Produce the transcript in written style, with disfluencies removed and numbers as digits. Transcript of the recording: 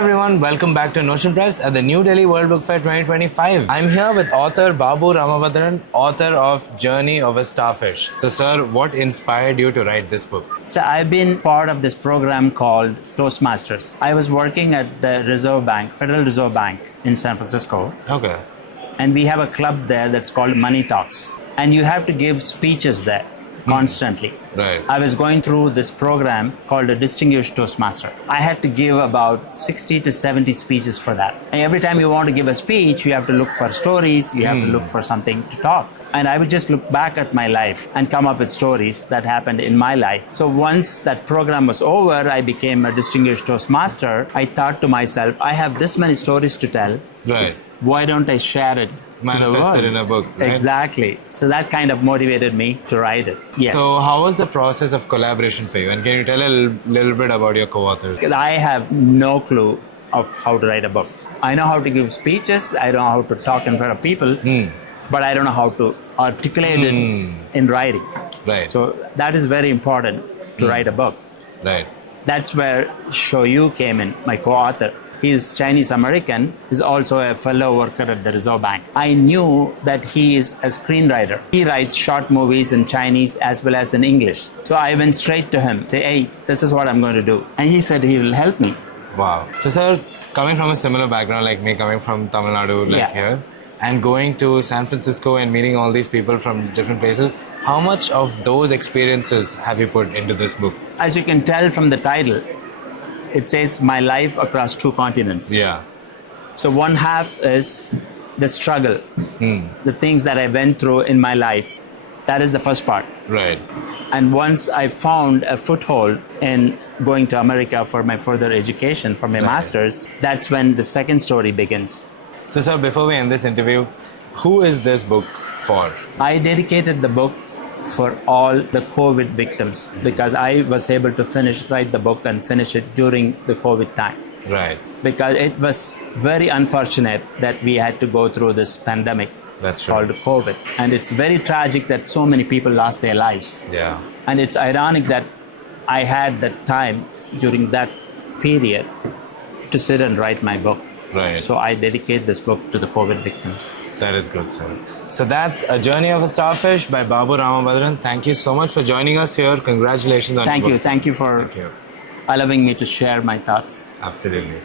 everyone, welcome back to Notion Press at the New Delhi World Book Fair 2025. I'm here with author Babu Ramabadran, author of Journey of a Starfish. So sir, what inspired you to write this book? So I've been part of this program called Toastmasters. I was working at the Reserve Bank, Federal Reserve Bank in San Francisco. Okay. And we have a club there that's called Money Talks. And you have to give speeches there constantly. Right. I was going through this program called a Distinguished Toastmaster. I had to give about 60 to 70 speeches for that. And every time you want to give a speech, you have to look for stories, you have to look for something to talk. And I would just look back at my life and come up with stories that happened in my life. So once that program was over, I became a Distinguished Toastmaster. I thought to myself, I have this many stories to tell. Right. Why don't I share it? Manifested in a book, right? Exactly. So that kind of motivated me to write it. Yes. So how was the process of collaboration for you? And can you tell a little bit about your co-authors? I have no clue of how to write a book. I know how to give speeches, I know how to talk in front of people, but I don't know how to articulate it in writing. Right. So that is very important to write a book. Right. That's where Shoyu came in, my co-author. He's Chinese American. He's also a fellow worker at the Reserve Bank. I knew that he is a screenwriter. He writes short movies in Chinese as well as in English. So I went straight to him, say, hey, this is what I'm going to do. And he said he will help me. Wow. So sir, coming from a similar background like me, coming from Tamil Nadu here, and going to San Francisco and meeting all these people from different places, how much of those experiences have you put into this book? As you can tell from the title, it says my life across two continents. Yeah. So one half is the struggle, the things that I went through in my life. That is the first part. Right. And once I found a foothold in going to America for my further education, for my master's, that's when the second story begins. So sir, before we end this interview, who is this book for? I dedicated the book for all the COVID victims because I was able to write the book and finish it during the COVID time. Right. Because it was very unfortunate that we had to go through this pandemic. That's true. Called COVID. And it's very tragic that so many people lost their lives. Yeah. And it's ironic that I had that time during that period to sit and write my book. Right. So I dedicate this book to the COVID victims. That is good, sir. So that's A Journey of a Starfish by Babu Ramabadran. Thank you so much for joining us here. Congratulations on your book. Thank you for allowing me to share my thoughts. Absolutely.